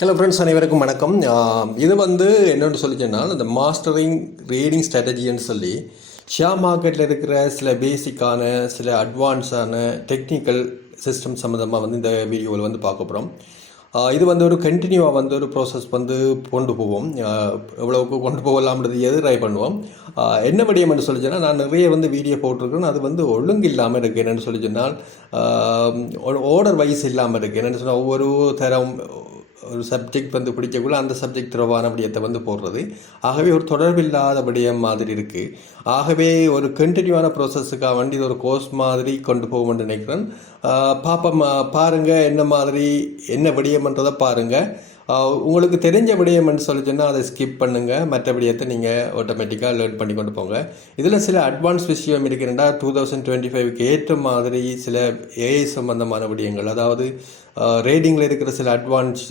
Hello friends, அனைவருக்கும் வணக்கம். இது என்னென்னு சொல்லிச்சேன்னால் இந்த மாஸ்டரிங் ரீடிங் ஸ்ட்ராட்டஜின்னு சொல்லி ஷேர் மார்க்கெட்டில் இருக்கிற சில பேசிக்கான சில அட்வான்ஸான டெக்னிக்கல் சிஸ்டம் சம்மந்தமாக இந்த வீடியோவில் பார்க்க போகிறோம். இது ஒரு கண்டினியூவாக ஒரு ப்ராசஸ் கொண்டு போவோம். எவ்வளவுக்கு கொண்டு போகலாம்ன்றது ட்ரை பண்ணுவோம். என்ன விடயம் என்று சொல்லிச்சேன்னா, நான் நிறைய வீடியோ போட்டிருக்கேன். அது ஒழுங்கு இல்லாமல் இருக்குது. என்னென்னு சொல்லி சொன்னால் ஆர்டர் வைஸ் இல்லாமல் இருக்குது. என்னென்னு சொன்னால் ஒவ்வொரு தரம் ஒரு சப்ஜெக்ட் பிடிக்கக்குள்ள அந்த சப்ஜெக்ட் தொடர்பான விடயத்தை போடுறது. ஆகவே ஒரு தொடர்பில்லாத விடயம் மாதிரி இருக்குது. ஆகவே ஒரு கண்டினியூவான ப்ராசஸுக்காக இது ஒரு கோர்ஸ் மாதிரி கொண்டு போகும்னு நினைக்கிறேன். பாருங்கள், என்ன மாதிரி என்ன விடயம்ன்றதை பாருங்கள். உங்களுக்கு தெரிஞ்ச விடயம்னு சொல்லிச்சுன்னா அதை ஸ்கிப் பண்ணுங்கள். மற்ற விடயத்தை நீங்கள் ஆட்டோமேட்டிக்காக லேர்ன் பண்ணி கொண்டு போங்க. இதில் சில அட்வான்ஸ் விஷயம் இருக்குன்னா 2025க்கு ஏற்ற மாதிரி சில ஏஐ சம்பந்தமான விடயங்கள், அதாவது ரேடிங்கில் இருக்கிற சில அட்வான்ஸ்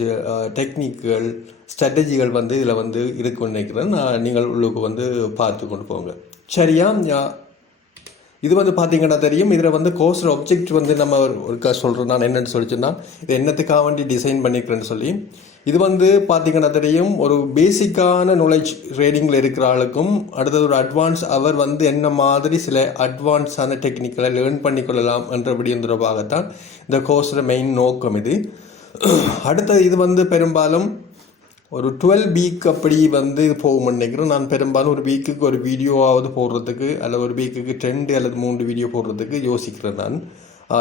டெக்னிக்குகள் ஸ்ட்ராட்டஜிகள் இதில் இருக்குன்னு நினைக்கிறேன். நீங்கள் உள்ளுக்கு பார்த்து கொண்டு போங்க. சரியா? இது பார்த்தீங்கன்னா தெரியும். இதில் கோர்ஸ் ஆப்ஜெக்ட் நம்ம ஒருக்கா சொல்கிறேன். நான் என்னென்னு சொல்லிச்சுன்னா, இது என்னத்துக்காக வேண்டி டிசைன் பண்ணிக்கிறேன்னு சொல்லி. இது பார்த்தீங்கன்னா தெரியும், ஒரு பேசிக்கான நாலேஜ் ரீடிங்கில் இருக்கிற ஆளுக்கும் அடுத்தது ஒரு அட்வான்ஸ் அவர் என்ன மாதிரி சில அட்வான்ஸான டெக்னிக்கலை லேர்ன் பண்ணிக்கொள்ளலாம் என்றபடி தொடர்பாகத்தான் இந்த கோர்ஸில் மெயின் நோக்கம். இது அடுத்தது இது பெரும்பாலும் ஒரு 12 வீக் அப்படி இது போகும்னு நினைக்கிறேன். நான் பெரும்பாலும் ஒரு வீக்குக்கு ஒரு வீடியோவாவது போடுறதுக்கு அல்லது ஒரு வீக்குக்கு 2 அல்லது 3 வீடியோ போடுறதுக்கு யோசிக்கிறேன் நான்.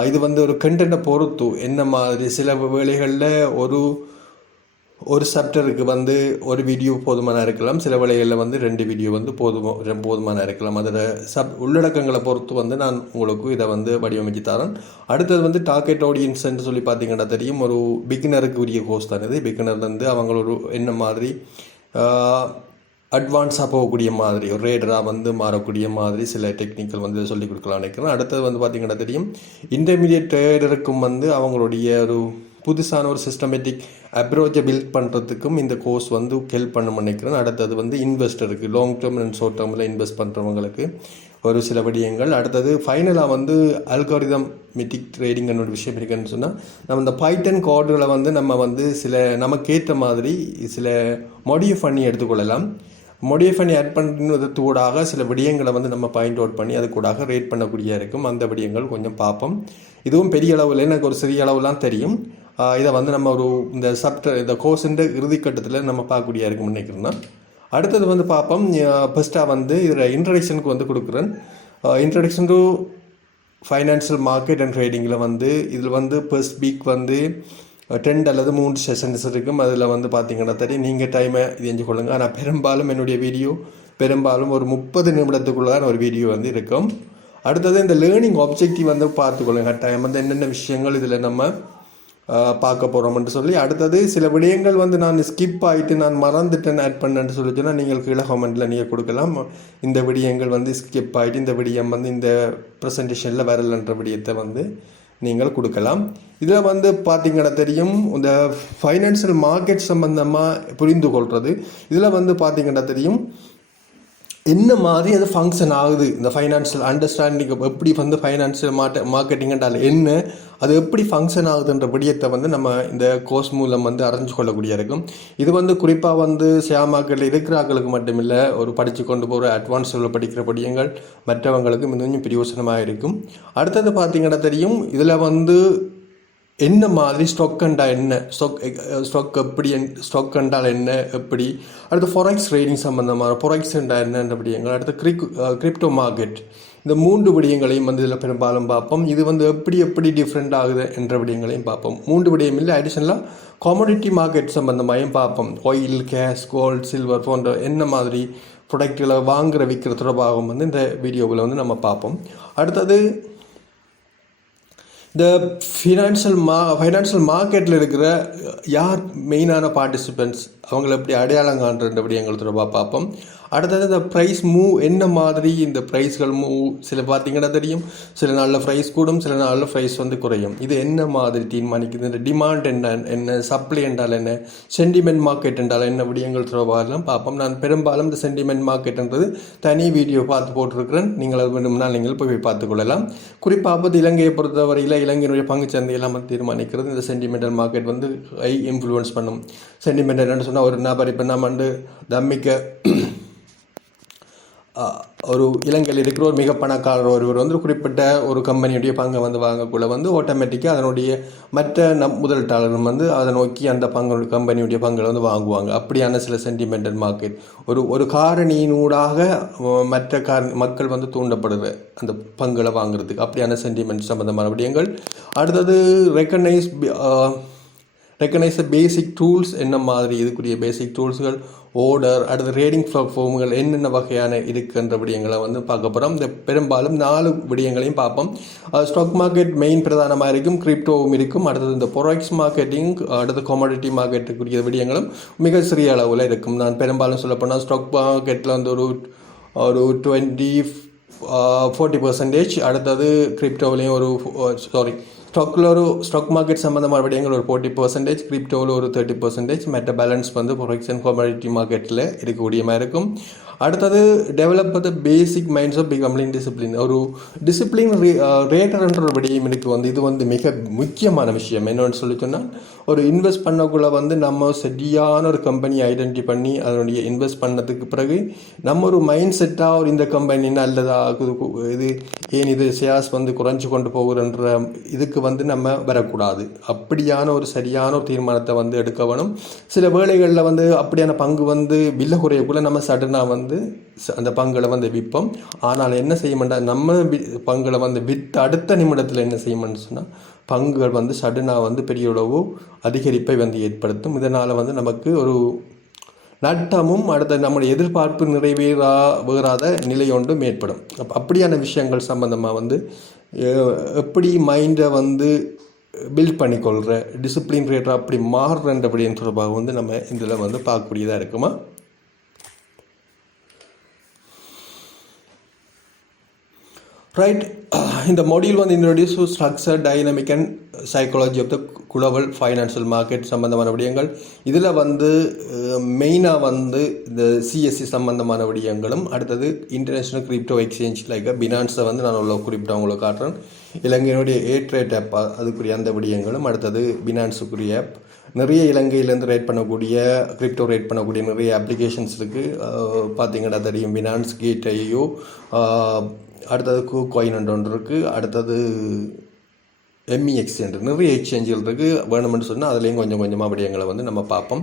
இது ஒரு கண்டென்ட்டை பொறுத்து என்ன மாதிரி சில வேளைகளில் ஒரு சாப்டருக்கு ஒரு வீடியோ போதுமான இருக்கலாம். சில வேளைகளில் 2 வீடியோ போதுமான இருக்கலாம். அதில் உள்ளடக்கங்களை பொறுத்து நான் உங்களுக்கு இதை வடிவமைச்சு தரேன். அடுத்தது டார்கெட் ஆடியன்ஸ்ன்னு சொல்லி பார்த்தீங்கன்னா தெரியும், ஒரு பிகினருக்கு உரிய கோர்ஸ் தான் இது. பிகினர் அவங்க ஒரு என்ன மாதிரி அட்வான்ஸாக போகக்கூடிய மாதிரி ஒரு ரேடராக மாறக்கூடிய மாதிரி சில டெக்னிக்கல் சொல்லிக் கொடுக்கலாம்னு நினைக்கிறேன். அடுத்தது பார்த்தீங்கன்னா தெரியும், இன்டர்மீடியட் ட்ரேடருக்கும் அவங்களுடைய ஒரு புதுசான ஒரு சிஸ்டமேட்டிக் அப்ரோச்சை பில்ட் பண்ணுறதுக்கும் இந்த கோர்ஸ் ஹெல்ப் பண்ண நினைக்கிறேன். அடுத்தது இன்வெஸ்டருக்கு லாங் டேர்ம் அண்ட் ஷார்ட் டேர்மில் இன்வெஸ்ட் பண்ணுறவங்களுக்கு ஒரு சில விடயங்கள். அடுத்தது ஃபைனலாக அல்காரிதம் மெட்டிக் ட்ரேடிங்னு ஒரு விஷயம் இருக்குன்னு சொன்னால், நம்ம இந்த பைத்தன் கோடுகளை நம்ம சில நமக்கேற்ற மாதிரி சில மாடிஃபை பண்ணி எடுத்துக்கொள்ளலாம். மாடிஃபை பண்ணி ஆட் பண்ணுறதுக்கூடாக சில விடயங்களை நம்ம பாயிண்ட் அவுட் பண்ணி அது கூடாக ரேட் பண்ணக்கூடிய இருக்கும். அந்த விடயங்கள் கொஞ்சம் பார்ப்போம். இதுவும் பெரிய அளவில் எனக்கு ஒரு சிறிய அளவுலாம் தெரியும். இதை நம்ம ஒரு இந்த கோர்ஸுன்ற இறுதிக்கட்டத்தில் நம்ம பார்க்கக்கூடிய இருக்கும்னு நினைக்கிறேன்னா. அடுத்தது பார்ப்போம். ஃபஸ்ட்டாக இதில் இன்ட்ரடக்ஷனுக்கு கொடுக்குறேன். Introduction to financial market and ட்ரேடிங்கில் இதில் ஃபர்ஸ்ட் வீக் 2 அல்லது 3 செஷன்ஸ் இருக்கும். அதில் பார்த்தீங்கன்னா தெரியும், நீங்கள் டைமை இது செஞ்சு கொள்ளுங்கள். ஆனால் பெரும்பாலும் என்னுடைய வீடியோ ஒரு 30 நிமிடத்துக்குள்ளே தான் ஒரு வீடியோ இருக்கும். அடுத்தது இந்த லேர்னிங் ஆப்ஜெக்டிவ் பார்த்துக்கொள்ளுங்க. டைம் என்னென்ன விஷயங்கள் இதில் நம்ம பார்க்க போகிறோம்னு சொல்லி. அடுத்தது சில விடயங்கள் நான் ஸ்கிப் ஆகிட்டு நான் மறந்துட்டேன் ஆட் பண்ணேன்னு சொல்லிச்சுன்னா நீங்கள் கீழே கமெண்ட்டில் நீங்கள் கொடுக்கலாம். இந்த விடயங்கள் ஸ்கிப் ஆகிட்டு இந்த விடயம் இந்த ப்ரெசன்டேஷனில் வரலன்ற விடயத்தை நீங்கள் கொடுக்கலாம். இதில் பார்த்தீங்கன்னா தெரியும், இந்த ஃபைனான்சியல் மார்க்கெட் சம்பந்தமாக புரிந்து கொள்வது. இதில் பார்த்தீங்கன்னா தெரியும் என்ன மாதிரி அது ஃபங்க்ஷன் ஆகுது. இந்த ஃபைனான்சியல் அண்டர்ஸ்டாண்டிங் எப்படி ஃபைனான்சியல் மார்க்கெட்டிங் என்றால் என்ன, அது எப்படி ஃபங்க்ஷன் ஆகுதுன்ற விடயத்தை நம்ம இந்த கோர்ஸ் மூலம் அறிஞ்சு கொள்ளக்கூடிய இருக்கும். இது குறிப்பாக ஷேர் மார்க்கெட்டில் இருக்கிறார்களுக்கு மட்டுமில்லை, ஒரு படித்து கொண்டு போகிற அட்வான்ஸில் படிக்கிற படியங்கள் மற்றவங்களுக்கு கொஞ்சம் பிரயோசனமாக இருக்கும். அடுத்தது பார்த்தீங்கன்னா தெரியும், இதில் என்ன மாதிரி ஸ்டாக் என்றால் என்ன, ஸ்டாக் எப்படி, ஸ்டாக் என்றால் என்ன எப்படி, அடுத்து ஃபொரெக்ஸ் ட்ரேடிங் சம்பந்தமாக ஃபொரெக்ஸ் என்றால் என்னன்ற விடயங்கள், அடுத்து கிரிப்டோ மார்க்கெட், இந்த 3 விடயங்களையும் இதில் பெரும்பாலும் பார்ப்போம். இது எப்படி டிஃப்ரெண்ட் ஆகுது என்ற விடயங்களையும் பார்ப்போம். 3 விடயம் இல்லை, அடிஷனலாக காமோடிட்டி மார்க்கெட் சம்பந்தமாகவும் பார்ப்போம். ஆயில், கேஷ், கோல்டு, சில்வர் போன்ற என்ன மாதிரி ப்ராடக்ட்களை வாங்குகிற விற்கிற தொடர்பாகவும் இந்த வீடியோவில் நம்ம பார்ப்போம். அடுத்தது இந்த ஃபைனான்சியல் மார்க்கெட்டில் இருக்கிற யார் மெயினான பார்ட்டிசிபெண்ட்ஸ், அவங்கள எப்படி அடையாளம் காண்ற விடயங்கள் தொடர்பாக பார்ப்போம். அடுத்தது இந்த ப்ரைஸ் மூவ் என்ன மாதிரி இந்த ப்ரைஸ்கள் மூவ் சில பார்த்தீங்கன்னா தெரியும், சில நாளில் ப்ரைஸ் கூடும், சில நாளில் ப்ரைஸ் வந்து குறையும். இது என்ன மாதிரி தீர்மானிக்குது, இந்த டிமாண்ட் என்ன, சப்ளை என்றால் என்ன, சென்டிமெண்ட் மார்க்கெட் என்றால் என்ன விடயங்கள் தொடர்பாகலாம் பார்ப்போம். நான் பெரும்பாலும் இந்த சென்டிமெண்ட் மார்க்கெட்ன்றது தனி வீடியோ பார்த்து போட்டிருக்கிறேன். நீங்கள் அது வேணும்னால் நீங்கள் போய் பார்த்துக்கொள்ளலாம். குறிப்பாக இலங்கையை பொறுத்தவரையில் இலங்கையினுடைய பங்கு சந்தையெல்லாம் தீர்மானிக்கிறது இந்த சென்டிமெண்டல் மார்க்கெட் வந்து இன்ஃப்ளூயன்ஸ் பண்ணும். சென்டிமெண்டல் என்ன சொன்னால், ஒரு நபர் இப்போ நம்ம வந்து தம்மிக்க ஒரு இலங்கையில் இருக்கிற ஒரு மிக பணக்காரர் ஒருவர் வந்து குறிப்பிட்ட ஒரு கம்பெனியுடைய பங்கை வந்து வாங்கக்குள்ள வந்து ஆட்டோமேட்டிக்காக அதனுடைய மற்ற முதலீட்டாளர்கள் வந்து அதை நோக்கி அந்த கம்பெனியுடைய பங்களை வந்து வாங்குவாங்க. அப்படியான சில சென்டிமெண்டல் மார்க்கெட் ஒரு காரணியினூடாக மற்ற மக்கள் வந்து தூண்டப்படுற அந்த பங்களை வாங்குறதுக்கு அப்படியான சென்டிமெண்ட் சம்பந்தமான விடயங்கள். அடுத்தது ரெக்கனைஸ் பேசிக் டூல்ஸ் என்ன மாதிரி, இதுக்குரிய பேசிக் டூல்ஸ்கள், ஓர்டர், அடுத்து ரேடிங் ஃபார்முகள் என்னென்ன வகையான இருக்குன்ற விடயங்களை வந்து பார்க்க போகிறோம். இந்த பெரும்பாலும் 4 விடயங்களையும் பார்ப்போம். ஸ்டாக் மார்க்கெட் மெயின் பிரதானமாக இருக்கும், கிரிப்டோவும் இருக்கும், அடுத்தது இந்த பொராக்ஸ் மார்க்கெட்டிங், அடுத்து கமாடிட்டி மார்க்கெட்டுக்குரிய விடயங்களும் மிக சிறிய அளவில் இருக்கும். நான் பெரும்பாலும் சொல்லப்போனால் ஸ்டாக் மார்க்கெட்டில் வந்து ஒரு 40%, அடுத்தது கிரிப்டோவிலையும் ஸ்டாக் மார்க்கெட் சம்பந்தமான விடயங்கள் ஒரு 40%, கிரிப்டோவில் ஒரு 30%, மற்ற பேலன்ஸ் வந்து ஃபாரெக்ஸ் அண்ட் கமாடிட்டி மார்க்கெட்டில் இருக்கக்கூடிய மாதிரி இருக்கும். அடுத்தது develop the basic minds of becoming discipline. ஒரு டிசிப்ளின் ரேட்டர்ன்ற ஒரு விடயம் எனக்கு வந்து இது வந்து மிக முக்கியமான விஷயம். என்னென்னு சொல்லி சொன்னால், ஒரு இன்வெஸ்ட் பண்ணக்குள்ள வந்து நம்ம சரியான ஒரு கம்பெனி ஐடென்டிஃபை பண்ணி அதனுடைய இன்வெஸ்ட் பண்ணதுக்கு பிறகு நம்ம ஒரு மைண்ட் செட்டாக ஒரு இந்த கம்பெனி நல்லதா, இது ஷேர்ஸ் வந்து குறைஞ்சி கொண்டு போகுதுன்ற இதுக்கு வந்து நம்ம வரக்கூடாது. அப்படியான ஒரு சரியான ஒரு தீர்மானத்தை வந்து எடுக்க வேணும். சில வேளைகளில் வந்து அப்படியான பங்கு வந்து விலை குறையக்குள்ள நம்ம சடனாக வந்து அந்த பங்களை வந்து விற்போம். ஆனால் என்ன செய்ய மாட்டோம், நம்ம பங்களை வந்து விற்று அடுத்த நிமிடத்தில் என்ன செய்யணும்னு சொன்னால் பங்குகள் வந்து சடனாக வந்து பெரிய அளவு அதிகரிப்பை வந்து ஏற்படுத்தும். இதனால் வந்து நமக்கு ஒரு நட்டமும் அடுத்த நம்முடைய எதிர்பார்ப்பு நிறைவேறாத நிலை ஒன்றும் ஏற்படும். அப்படியான விஷயங்கள் சம்பந்தமாக வந்து எப்படி மைண்டை வந்து பில்ட் பண்ணிக்கொள்கிற டிசிப்ளின் ரேட்டர் அப்படி மாறுறன்ற அப்படின்னு தொடர்பாக வந்து நம்ம இதில் வந்து பார்க்கக்கூடியதாக இருக்குமா. ரைட், இந்த மாடியூல் வந்து introduce structure, dynamic and psychology of the global financial market சம்பந்தமான விடயங்கள். இதில் வந்து மெயினாக வந்து இந்த சிஎஸ்சி சம்பந்தமான விடயங்களும், அடுத்தது இன்டர்நேஷ்னல் கிரிப்டோ எக்ஸ்சேஞ்ச் லைக் பினான்ஸை வந்து நான் உள்ள குறிப்பிட்ட உங்களுக்கு காட்டுறேன். இலங்கையினுடைய ஏட்ரேட் ஆப் அதுக்குரிய அந்த விடயங்களும், அடுத்தது பினான்ஸுக்குரிய ஆப், நிறைய இலங்கையிலேருந்து ரேட் பண்ணக்கூடிய கிரிப்டோ ரேட் பண்ணக்கூடிய நிறைய அப்ளிகேஷன்ஸ் இருக்குது. பார்த்தீங்கன்னா தெரியும், பினான்ஸ், கேட்ஐயோ, அடுத்தது KuCoin ஒன்று இருக்குது, அடுத்தது MEX என்று நிறைய எக்ஸ்சேஞ்சுகள் இருக்குது. வேணுமென்று சொன்னால் அதுலேயும் கொஞ்சம் கொஞ்சமாக விடயங்களை வந்து நம்ம பார்ப்போம்.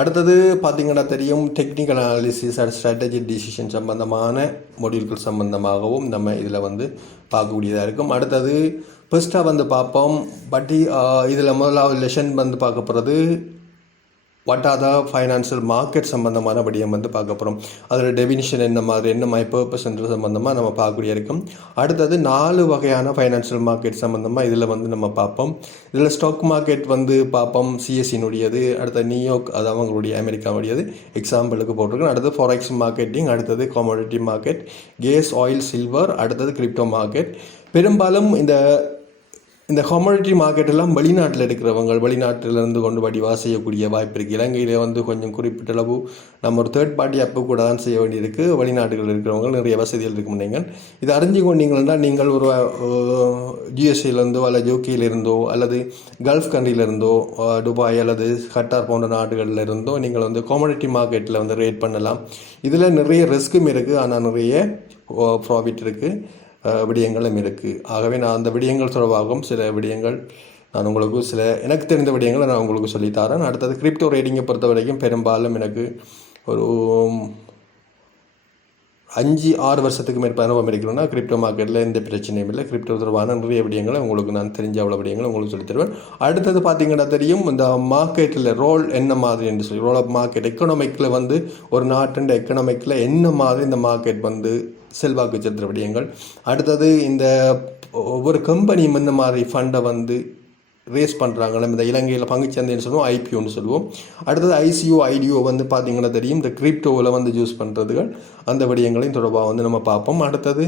அடுத்தது பார்த்திங்கன்னா தெரியும், technical analysis and strategy decision சம்பந்தமான மொடியூல்கள் சம்பந்தமாகவும் நம்ம இதில் வந்து பார்க்கக்கூடியதாக இருக்கும். அடுத்தது ஃபர்ஸ்ட்டாக வந்து பார்ப்போம். இதில் முதலாவது லெசன் வந்து பார்க்க போகிறது what are the financial market சம்பந்தமான விடயம் வந்து பார்க்க போகிறோம். அதில் டெஃபினிஷன் என்ன மாதிரி பர்பஸ்ன்ற சம்பந்தமாக நம்ம பார்க்கக்கூடிய இருக்கும். அடுத்தது 4 வகையான ஃபைனான்சியல் மார்க்கெட் சம்பந்தமாக இதில் வந்து நம்ம பார்ப்போம். இதில் ஸ்டாக் மார்க்கெட் வந்து பார்ப்போம், சிஎஸ்சினுடையது, அடுத்தது நியூயார்க், அது அவங்களுடைய அமெரிக்காவுடையது எக்ஸாம்பிளுக்கு போட்டிருக்கோம். அடுத்தது ஃபாரெக்ஸ் மார்க்கெட்டிங், அடுத்தது commodity market, gas, oil, silver, அடுத்தது கிரிப்டோ மார்க்கெட். பெரும்பாலும் இந்த கமாடிட்டி மார்க்கெட் எல்லாம் வெளிநாட்டில் இருக்கிறவங்க, வெளிநாட்டிலிருந்து கொண்டு வடிவாக செய்யக்கூடிய வாய்ப்பு இருக்குது. இலங்கையில் வந்து கொஞ்சம் குறிப்பிட்ட அளவு நம்ம ஒரு தேர்ட் பார்ட்டி அப்பு கூட தான் செய்ய வேண்டியிருக்கு. வெளிநாடுகள் இருக்கிறவங்க நிறைய வசதிகள் இருக்கும். நீங்கள் இதை அறிஞ்சு கொண்டீங்கன்னா நீங்கள் ஒரு யூஎஸ்ஏலேருந்தோ அல்லது யூகேலேருந்தோ அல்லது கல்ஃப் கண்ட்ரியிலேருந்தோ, துபாய் அல்லது கட்டார் போன்ற நாடுகளில் இருந்தோ நீங்கள் வந்து கமாடிட்டி மார்க்கெட்டில் வந்து ரேட் பண்ணலாம். இதில் நிறைய ரிஸ்க்கும் இருக்குது, ஆனால் நிறைய ப்ராஃபிட் இருக்குது, விடயங்களும் இருக்குது. ஆகவே நான் அந்த விடயங்கள் தொடர்பாகவும் சில விடயங்கள் நான் உங்களுக்கு எனக்கு தெரிந்த விடயங்களை நான் உங்களுக்கு சொல்லித்தரேன். அடுத்தது கிரிப்டோ ரேடிங்கை பொறுத்த வரைக்கும் பெரும்பாலும் எனக்கு ஒரு 5-6 வருஷத்துக்கு மேற்பட்ட அனுபவம் இருக்கணும்னா கிரிப்டோ மார்க்கெட்டில் எந்த பிரச்சனையும் இல்லை. கிரிப்டோ தொடர்பான நிறைய விடயங்களை உங்களுக்கு நான் தெரிஞ்ச அவ்வளோ விடயங்களை உங்களுக்கு சொல்லித்தருவேன். அடுத்தது பார்த்தீங்கன்னா தெரியும், இந்த மார்க்கெட்டில் ரோல் என்ன மாதிரி என்று சொல்லி, ரோல் ஆஃப் மார்க்கெட் எக்கனாமிக்கில் வந்து ஒரு நாட்டின் எக்கனாமிக்கில் என்ன மாதிரி இந்த மார்க்கெட் வந்து செல்வாக்கு செலுத்துகிற விடயங்கள். அடுத்தது இந்த ஒவ்வொரு கம்பெனியும் இந்த மாதிரி ஃபண்டை வந்து ரேஸ் பண்ணுறாங்க. நம்ம இந்த இலங்கையில் பங்குச்சந்தைன்னு சொல்லுவோம், ஐபிஓன்னு சொல்லுவோம். அடுத்தது ஐசிஓ ஐடிஓ வந்து பார்த்திங்கன்னா தெரியும், இந்த கிரிப்டோவில் வந்து யூஸ் பண்ணுறதுகள் அந்த விடயங்களையும் தொடர்பாக வந்து நம்ம பார்ப்போம். அடுத்தது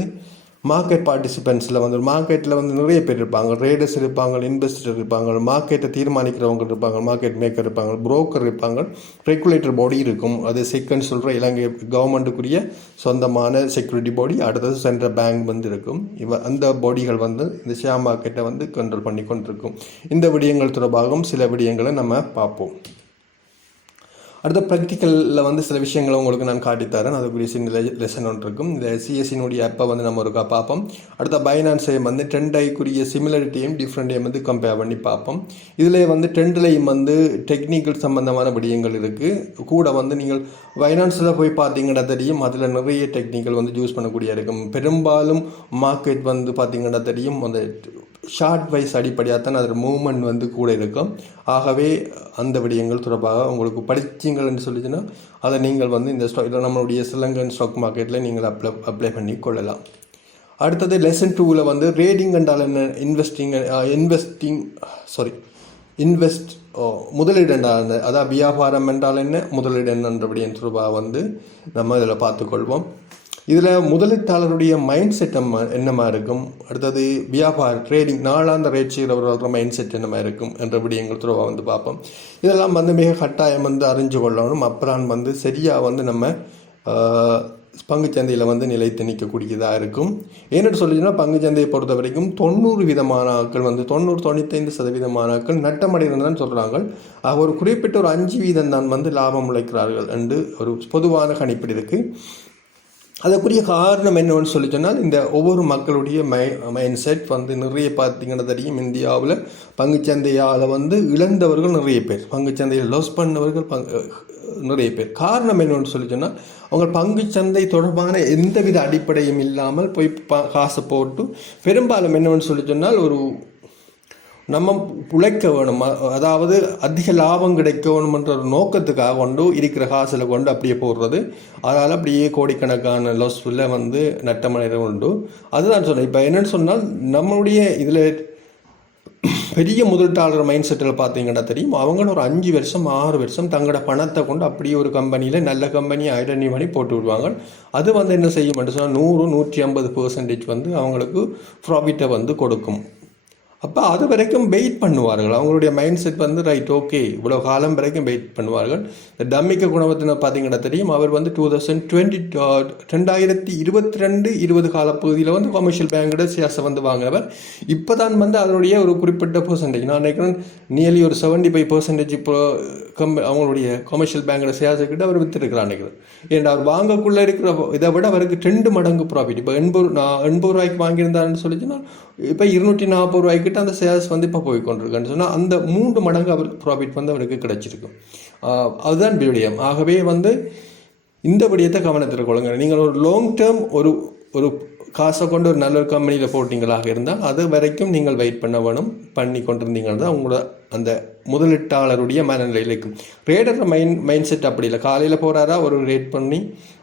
மார்க்கெட் பார்ட்டிசிபென்ட்ஸில் வந்து மார்க்கெட்டில் வந்து நிறைய பேர் இருப்பாங்க. ட்ரேடர்ஸ் இருப்பாங்க, இன்வெஸ்டர் இருப்பாங்க, மார்க்கெட்டை தீர்மானிக்கிறவங்க இருப்பாங்க, மார்க்கெட் மேக்கர் இருப்பாங்க, புரோக்கர் இருப்பாங்க, ரெகுலேட்டர் பாடி இருக்கும். அது செக்னு சொல்கிற இலங்கை கவர்மெண்ட்டுக்குரிய சொந்தமான செக்யூரிட்டி பாடி. அடுத்தது சென்ட்ரல் பேங்க் வந்து இருக்கும். அந்த பாடிகள் வந்து இந்த ஷேர் மார்க்கெட்டை வந்து கண்ட்ரோல் பண்ணி கொண்டிருக்கும். இந்த விடயங்கள் தொடர்பாகவும் சில விடயங்களை நம்ம பார்ப்போம். அடுத்த ப்ராக்டிக்கலில் வந்து சில விஷயங்களை உங்களுக்கு நான் காட்டித்தரேன். அதுக்குரிய சின்ன லெசன் ஒன்று இருக்கும். இந்த சிஎஸ்சினுடைய ஆப்பை வந்து நம்ம ஒருக்கா பார்ப்போம். அடுத்த பைனான்ஸையும் வந்து ட்ரெண்டைக்குரிய சிமிலரிட்டியும் டிஃப்ரெண்ட்டையும் வந்து கம்பேர் பண்ணி பார்ப்போம். இதில் வந்து ட்ரெண்ட்லையும் வந்து டெக்னிக்கல் சம்பந்தமான விடயங்கள் இருக்குது. கூட வந்து நீங்கள் பைனான்ஸில் போய் பார்த்தீங்கன்னா தெரியும், அதில் நிறைய டெக்னிக்கல் வந்து யூஸ் பண்ணக்கூடிய இருக்கும். பெரும்பாலும் மார்க்கெட் வந்து பார்த்தீங்கன்னா தெரியும், அந்த ஷார்ட் வைஸ் அடிப்படையாக தான் அதில் மூவ்மெண்ட் வந்து கூட இருக்கும். ஆகவே அந்த விடயங்கள் தொடர்பாக உங்களுக்கு படிச்சிங்கள்னு சொல்லிச்சுன்னா அதை நீங்கள் வந்து இந்த ஸ்டாக் நம்மளுடைய ஸ்ரீலங்கன் ஸ்டாக் மார்க்கெட்டில் நீங்கள் அப்ளை பண்ணி கொள்ளலாம். அடுத்தது லெசன் 2ல் வந்து ரேடிங் என்றால் என்ன, முதலீடு என்றால் அதாவது வியாபாரம் என்றால் என்ன, முதலீடு என்னன்றபடியின் தொடர்பாக வந்து நம்ம இதில் பார்த்துக்கொள்வோம். இதில் முதலீட்டாளருடைய மைண்ட் செட் என்னமா இருக்கும், அடுத்தது வியாபார ட்ரேடிங் நாளாந்த ரேட் செய்கிறவர்களோட மைண்ட் செட் என்னமா இருக்கும் என்ற விடயங்கள் தொடர்பாக வந்து பார்ப்போம். இதெல்லாம் வந்து மிக கட்டாயம் வந்து அறிஞ்சு கொள்ளணும். அப்புறம் வந்து சரியாக வந்து நம்ம பங்குச்சந்தையில் வந்து நிலைத்து நிற்கக்கூடியதாக இருக்கும். ஏன்னு சொல்லிச்சுன்னா பங்குச்சந்தையை பொறுத்த வரைக்கும் 90% ஆட்கள் வந்து 95% ஆட்கள் நட்டமடைகிறதுன்னு சொல்கிறாங்க. ஆக ஒரு குறிப்பிட்ட ஒரு 5% தான் வந்து லாபம் உழைக்கிறார்கள் என்று ஒரு பொதுவான கணிப்பீடு இருக்குது. அதற்குரிய காரணம் என்னன்னு சொல்லி சொன்னால், இந்த ஒவ்வொரு மக்களுடைய மைண்ட் செட் வந்து நிறைய பார்த்திங்கன்னா தெரியும், இந்தியாவில் பங்குச்சந்தையால் வந்து இழந்தவர்கள் நிறைய பேர், பங்குச்சந்தையில் லாஸ் பண்ணவர்கள் நிறைய பேர். காரணம் என்னன்னு சொல்லி சொன்னால், அவங்க பங்குச்சந்தை தொடர்பான எந்தவித அடிப்படையும் இல்லாமல் போய் காசை போட்டு பெரும்பாலும் என்னன்னு சொல்லி சொன்னால் ஒரு நம்ம உழைக்க வேணும், அதாவது அதிக லாபம் கிடைக்க வேணுமென்ற ஒரு நோக்கத்துக்காக கொண்டு இருக்கிற காசில் கொண்டு அப்படியே போடுறது. அதனால் அப்படியே கோடிக்கணக்கான லாஸில் வந்து நட்டமடைகிறது உண்டு. அதுதான் சொன்னேன். இப்போ என்னென்னு சொன்னால், நம்மளுடைய இதில் பெரிய முதலீட்டாளர் மைண்ட் செட்டில் பார்த்தீங்கன்னா தெரியும், அவங்களும் ஒரு 5 வருஷம் 6 வருஷம் தங்களோட பணத்தை கொண்டு அப்படியே ஒரு கம்பெனியில் நல்ல கம்பெனியை ஐடென்டிஃபை பண்ணி போட்டு விடுவாங்க. அது வந்து என்ன செய்யும் சொன்னால் 100-150% வந்து அவங்களுக்கு ப்ராஃபிட்டை வந்து கொடுக்கும். அப்போ அது வரைக்கும் வெயிட் பண்ணுவார்கள். அவங்களுடைய மைண்ட் செட் வந்து ரைட், ஓகே, இவ்வளோ காலம் வரைக்கும் வெயிட் பண்ணுவார்கள். இந்த டம்மிக்க குணவத்தின பார்த்தீங்கன்னா தெரியும், அவர் வந்து 2022 காலப்பகுதியில் வந்து கமர்ஷியல் பேங்கோட ஷேர்ஸை வந்து வாங்கினவர். இப்போ தான் வந்து அதனுடைய ஒரு குறிப்பிட்ட பர்சன்டேஜ், நான் நினைக்கிறேன் நியர்லி ஒரு 75% இப்போ அவங்களுடைய கமர்ஷியல் பேங்கோட ஷேர்ஸை கிட்ட அவர் விற்றுருக்கிறார் நினைக்கிறேன். ஏன்னா அவர் வாங்கக்குள்ளே இருக்கிற இதை விட அவருக்கு 2 மடங்கு ப்ராஃபிட். இப்போ 80 ரூபாய்க்கு வாங்கியிருந்தாருன்னு சொல்லிச்சுன்னா இப்போ 240 ரூபாய்க்கிட்ட அந்த ஷேர்ஸ் வந்து இப்போ போய்கொண்டிருக்குன்னு சொன்னால் அந்த 3 மடங்கு அவர் ப்ராஃபிட் வந்து அவருக்கு கிடைச்சிருக்கும். அதுதான் விடயம். ஆகவே வந்து இந்த விடயத்தை கவனத்தில் கொள்ளுங்க. நீங்கள் ஒரு லாங் டேர்ம் ஒரு காசை கொண்டு ஒரு நல்ல ஒரு கம்பெனியில் போட்டிங்களாக இருந்தால் அது வரைக்கும் நீங்கள் வெயிட் பண்ண வேணும். பண்ணி கொண்டிருந்தீங்கன்னா தான் உங்களோட அந்த முதலீட்டாளருடைய மனநிலையில் இருக்கும். ரேடர் மைண்ட் செட் அப்படி இல்லை. காலையில் போகிறாரா ஒரு ரேட் பண்ணி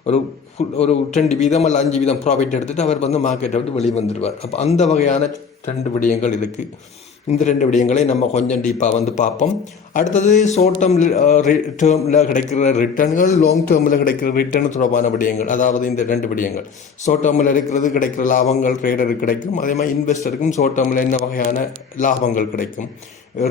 ஒரு 2% அல்ல 5% ப்ராஃபிட் எடுத்துகிட்டு அவர் வந்து மார்க்கெட்டை விட்டு வெளியே வந்துடுவார். அப்போ அந்த வகையான 2 விடயங்கள் இருக்குது. இந்த 2 விடயங்களை நம்ம கொஞ்சம் டீப்பாக வந்து பார்ப்போம். அடுத்தது ஷார்ட் டேர்மில் கிடைக்கிற ரிட்டர்ன்கள், லாங் டேர்மில் கிடைக்கிற ரிட்டர்ன் தொடர்பான விடயங்கள். அதாவது இந்த 2 விடயங்கள், ஷார்ட் டேர்மில் கிடைக்கிற லாபங்கள் ட்ரேடருக்கு கிடைக்கும், அதே மாதிரி இன்வெஸ்டருக்கும் ஷார்ட் டேர்மில் என்ன வகையான லாபங்கள் கிடைக்கும்,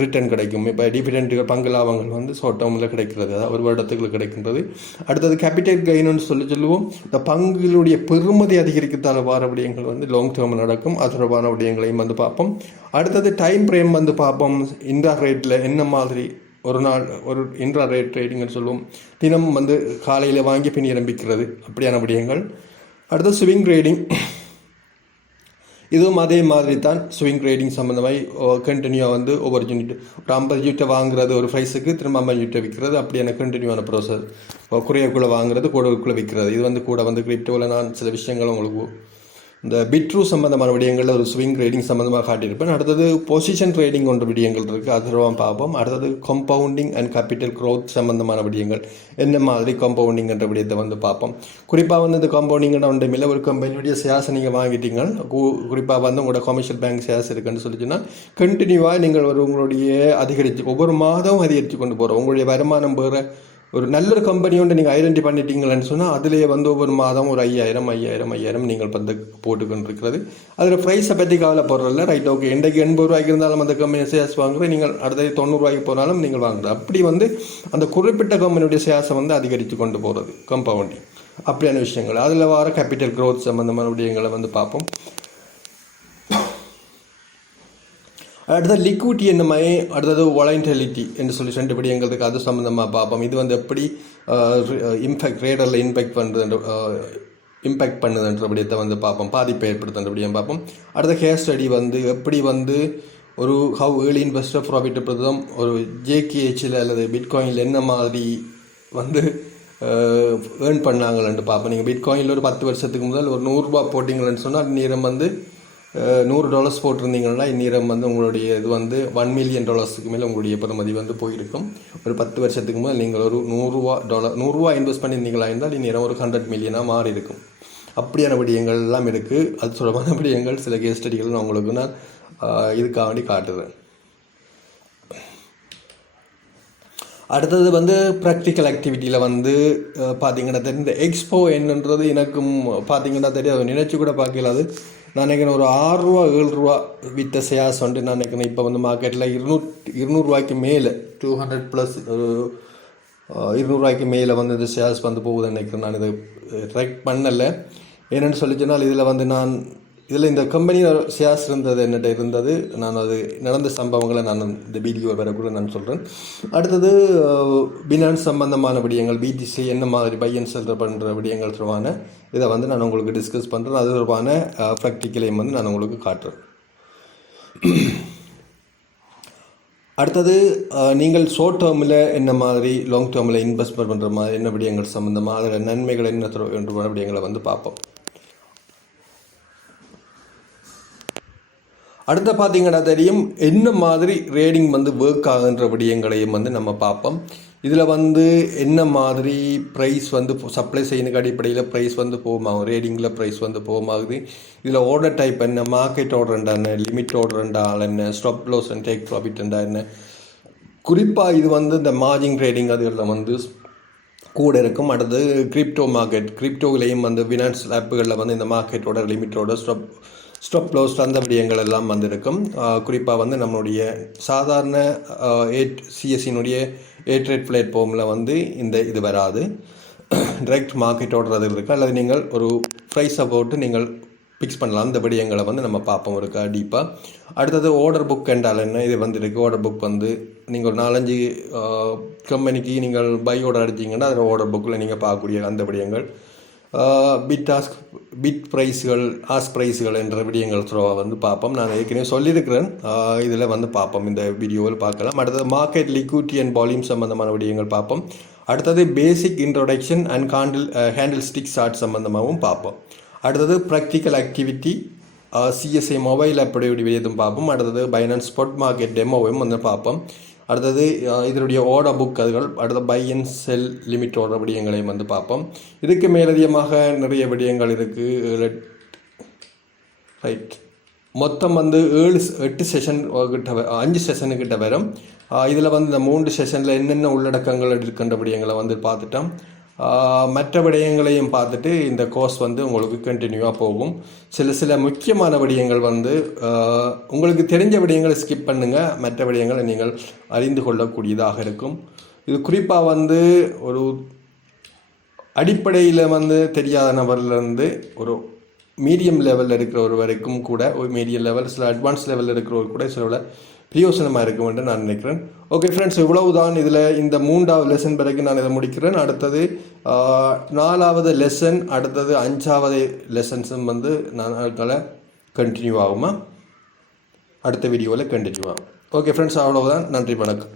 ரிட்டர்ன் கிடைக்கும். இப்போ டிவிடெண்டுகள் பங்கு லாபங்கள் வந்து ஷார்ட் டேர்மில் கிடைக்கிறது, அதாவது ஒரு வருடத்துக்கு கிடைக்கின்றது. அடுத்தது கேபிட்டல் கெயின்னு சொல்லுவோம். இந்த பங்குகளுடைய பெறுமதி அதிகரிக்கத்தால் வர விடயங்கள் வந்து லாங் டேர்மில் நடக்கும். அது தொடர்பான விடயங்களையும் வந்து பார்ப்போம். அடுத்தது டைம் ஃப்ரேம் வந்து பார்ப்போம். இன்ட்ரா ரேட்டில் என்ன மாதிரி ஒரு நாள் ஒரு இன்ட்ரா ரேட் ட்ரேடிங்னு சொல்லுவோம். தினம் வந்து காலையில் வாங்கி பின் ஆரம்பிக்கிறது, அப்படியான விடயங்கள். அடுத்தது ஸ்விங் ட்ரேடிங். இதுவும் அதே மாதிரி தான். ஸ்விங் ட்ரேடிங் சம்மந்தமாகி கண்டினியூவாக வந்து ஒவ்வொரு யூனிட் ஒரு 50 யூனிட்டை வாங்குறது ஒரு ப்ரைஸுக்கு, திரும்ப 50 யூனிட்டை விற்கிறது, அப்படியான கண்டினியூவான ப்ரோசஸ். குறையக்குள்ளே வாங்குறது, கூடக்குள்ளே விற்கிறது. இது வந்து கூட வந்து கிரிப்டோவில் நான் சில விஷயங்கள் உங்களுக்கு இந்த பிட்ரூ சம்பந்தமான விடயங்களில் ஒரு ஸ்விங் ட்ரேடிங் சம்பந்தமாக காட்டியிருப்பேன். அடுத்தது பொசிஷன் ட்ரேடிங் கொண்ட விடயங்கள் இருக்குது, அதுவும் பார்ப்போம். அடுத்தது கம்பவுண்டிங் அண்ட் கேபிட்டல் க்ரோத் சம்பந்தமான விடயங்கள், என்ன மாதிரி கம்பவுண்டிங் என்ற விடயத்தை வந்து பார்ப்போம். குறிப்பாக வந்து இந்த கம்பவுண்டிங் ஒன்றுமில்லை, ஒரு கம்பெனியுடைய ஷேர்ஸை நீங்கள் வாங்கிட்டீங்க, குறிப்பாக வந்து உங்களோட கமர்ஷியல் பேங்க் ஷேர்ஸ் இருக்குன்னு சொல்லிச்சுன்னா கண்டினியூவாக நீங்கள் உங்களுடைய அதிகரித்து ஒவ்வொரு மாதமும் அதிகரித்து கொண்டு போகிறோம். உங்களுடைய வருமானம் வேறு ஒரு நல்ல ஒரு கம்பெனி ஒன்று நீங்கள் ஐடென்டி பண்ணிட்டீங்கன்னு சொன்னால் அதிலேயே வந்து ஒவ்வொரு மாதம் ஒரு 5000 நீங்கள் வந்து போட்டுக்கொண்டு இருக்கிறது. அதில் ப்ரைஸை பற்றி கவலைப்படுறதில்ல. ரைட், ஓகே, இன்றைக்கு 80 ரூபாய்க்கு இருந்தாலும் அந்த கம்பெனி ஷேர்ஸ் வாங்குகிறேன், நீங்கள் அடுத்த 90 ரூபாய்க்கு போனாலும் நீங்கள் வாங்குறது. அப்படி வந்து அந்த குறிப்பிட்ட கம்பெனியுடைய ஷேர்ஸை வந்து அதிகரித்து கொண்டு போகிறது கம்பவுண்டிங், அப்படியான விஷயங்கள். அதில் வர கேபிட்டல் க்ரோத் சம்பந்தமான விடயங்களை வந்து பார்ப்போம். அடுத்தது லிக்விட்டி என்ன மாதிரி, அடுத்தது வாலண்டிலிட்டி என்று சொல்லி 2 விடயங்களுக்கு அது சம்மந்தமாக பார்ப்போம். இது வந்து எப்படி ரேடரில் இம்பேக்ட் பண்ணுதுன்ற விடயத்தை வந்து பார்ப்போம், பாதிப்பை ஏற்படுத்துன்ற விடயம் பார்ப்போம். அடுத்த கேஸ் ஸ்டடி வந்து எப்படி வந்து ஒரு ஹவு ஏர்லி இன்வெஸ்டர் ப்ராஃபிட்டபிலிதம் ஒரு ஜேகேஹெச்சில் அல்லது பிட்காயினில் என்ன மாதிரி வந்து ஏர்ன் பண்ணாங்கள்ன்ட்டு பார்ப்போம். நீங்கள் பிட்காயினில் ஒரு 10 வருஷத்துக்கு முதல் ஒரு 100 ரூபா போட்டிங்கன்னு சொன்னால் நேரம் வந்து $100 போட்டிருந்தீங்கன்னா இந்நேரம் வந்து உங்களுடைய இது வந்து $1 மில்லியன் மேலே உங்களுடைய பெறுமதி வந்து போயிருக்கும். ஒரு 10 வருஷத்துக்கு மேலே நீங்கள் ஒரு $100 இன்வெஸ்ட் பண்ணியிருந்தீங்களா இருந்தால் இந்நேரம் ஒரு 100 மில்லியனாக மாறி இருக்கும். அப்படியான விடயங்கள் எல்லாம் இருக்குது. அது தொடர்பான விடயங்கள் சில கேஸ் ஸ்டடிகள் நான் உங்களுக்கு நான் இதுக்காக வேண்டி காட்டுறேன். அடுத்தது வந்து ப்ராக்டிக்கல் ஆக்டிவிட்டியில் வந்து பார்த்தீங்கன்னா தெரியும், இந்த எக்ஸ்போ என்னன்றது எனக்கும் பார்த்தீங்கன்னா தெரியும், அதை நினைச்சு கூட பார்க்கலாது. நான் நினைக்கிறேன் ஒரு $6 7 வித்த ஷேர்ஸ் வந்துட்டு நான் நினைக்கிறேன் இப்போ வந்து மார்க்கெட்டில் 200 ரூபாய்க்கு மேலே 200+ ஒரு 200 ரூபாய்க்கு மேலே வந்து இந்த ஷேர்ஸ் வந்து போகுதுன்னு நினைக்கிறேன். நான் இதை ட்ராக் பண்ணலை. என்னென்னு சொல்லிச்சுனால் இதில் வந்து இதில் இந்த கம்பெனி ஷேர்ஸ் என்னட்ட இருந்தது. நான் அது நடந்த சம்பவங்களை நான் இந்த வீடியோ வரக்கூட நான் சொல்கிறேன். அடுத்தது பினான்ஸ் சம்பந்தமான விடயங்கள், பிடிசி என்ன மாதிரி பை அண்ட் செல் பண்ணுற விடயங்கள் தொடர்பான இதை வந்து நான் உங்களுக்கு டிஸ்கஸ் பண்ணுறேன். அது தொடர்பான ப்ராக்டிக்கலையும் வந்து நான் உங்களுக்கு காட்டுறேன். அடுத்தது நீங்கள் ஷார்ட் டேர்மில் என்ன மாதிரி, லாங் டேர்மில் இன்வெஸ்ட்மெண்ட் பண்ணுற மாதிரி என்ன விடயங்கள் சம்மந்தமாக அதில் நன்மைகள் என்ன விடயங்களை வந்து பார்ப்போம். அடுத்த பார்த்தீங்கன்னா தெரியும் என்ன மாதிரி ரேடிங் வந்து ஒர்க் ஆகுன்ற விடயங்களையும் வந்து நம்ம பார்ப்போம். இதில் வந்து என்ன மாதிரி ப்ரைஸ் வந்து சப்ளை செய்யணுக்கு அடிப்படையில் ப்ரைஸ் வந்து போகுமாகும், ரேடிங்கில் ப்ரைஸ் வந்து போகுமாகுது. இதில் ஆர்டர் டைப் என்ன, மார்க்கெட் ஆர்டர்ண்டா என்ன, லிமிட் ஆர்டர்ண்டா என்ன, ஸ்டாப் லாஸ் அண்ட் டேக் ப்ராஃபிட்ண்டா என்ன. குறிப்பாக இது வந்து இந்த மார்ஜின் ட்ரேடிங் அதுகளில் வந்து கூட இருக்கும். அடுத்து கிரிப்டோவிலையும் வந்து ஃபினான்ஸ் ஆப்புகளில் வந்து இந்த மார்க்கெட்டோட லிமிட்டோட ஸ்டாப் லாஸ் அந்த விடயங்கள் எல்லாம் வந்திருக்கும். குறிப்பாக வந்து நம்மளுடைய சாதாரண சிஎஸ்சியினுடைய ட்ரேட் பிளாட்ஃபார்மில் வந்து இது வராது. டைரக்ட் மார்க்கெட்டோட அது இருக்குது, அல்லது நீங்கள் ஒரு ப்ரைஸை போட்டு நீங்கள் ஃபிக்ஸ் பண்ணலாம். அந்த விடயங்களை வந்து நம்ம பார்ப்போம் இருக்கா டீப்பாக. அடுத்தது ஆர்டர் புக் என்றால் என்ன, இது வந்துருக்கு. ஆர்டர் புக் வந்து நீங்கள் ஒரு 4-5 கம்பெனிக்கு நீங்கள் பை ஆர்டர் அடிச்சிங்கன்னா அதில் ஆர்டர் புக்கில் நீங்கள் பார்க்கக்கூடிய அந்த விடயங்கள். பிட் ப்ரைஸ்கள், ப்ரைஸ்கள் என்ற விடயங்கள் வந்து பார்ப்போம். நான் ஏற்கனவே சொல்லியிருக்கிறேன், இதில் வந்து பார்ப்போம், இந்த வீடியோவில் பார்க்கலாம். அடுத்தது மார்க்கெட் லிக்விடிட்டி அண்ட் வால்யூம் சம்பந்தமான விடயங்கள் பார்ப்போம். அடுத்தது basic introduction and candlestick chart சம்பந்தமாகவும் பார்ப்போம். அடுத்தது ப்ராக்டிக்கல் ஆக்டிவிட்டி, சிஎஸ்ஐ மொபைல் ஆப்போடைய விடயத்தும் பார்ப்போம். அடுத்தது பைனான்ஸ் ஸ்பாட் மார்க்கெட் டெமோவையும் வந்து பார்ப்போம். அடுத்தது இதனுடைய ஆர்டர் புக் அதுகள், அடுத்த buy and sell limit order விடயங்களையும் வந்து பார்ப்போம். இதுக்கு மேலதிகமாக நிறைய விடயங்கள் இருக்குது. ரைட், மொத்தம் வந்து 8 செஷன் கிட்ட 5 செஷனுக்கிட்ட வரும். இதில் வந்து இந்த 3 செஷனில் என்னென்ன உள்ளடக்கங்கள் இருக்கின்ற விடயங்களை வந்து பார்த்துட்டோம். மற்ற விடயங்களையும் பார்த்துட்டு இந்த கோர்ஸ் வந்து உங்களுக்கு கண்டினியூவாக போகும். சில முக்கியமான விடயங்கள் வந்து உங்களுக்கு தெரிஞ்ச விடயங்களை ஸ்கிப் பண்ணுங்கள், மற்ற விடயங்களை நீங்கள் அறிந்து கொள்ளக்கூடியதாக இருக்கும். இது குறிப்பாக வந்து ஒரு அடிப்படையில் வந்து தெரியாத நபர்லேருந்து ஒரு மீடியம் லெவலில் இருக்கிறவர் வரைக்கும் கூட, ஒரு மீடியம் லெவல், சில அட்வான்ஸ் லெவலில் இருக்கிறவர் கூட சில பிரயோசனமாக இருக்கும் என்று நான் நினைக்கிறேன். ஓகே ஃப்ரெண்ட்ஸ், இவ்வளவுதான். இதில் இந்த 3வது லெசன் பிறகு நான் இதை முடிக்கிறேன். அடுத்தது 4வது லெசன், அடுத்தது 5வது லெசன்ஸும் வந்து நான் கண்டினியூ ஆகுமா, அடுத்த வீடியோவில் கண்டினியூ ஆகும். ஓகே ஃப்ரெண்ட்ஸ், அவ்வளவுதான். நன்றி, வணக்கம்.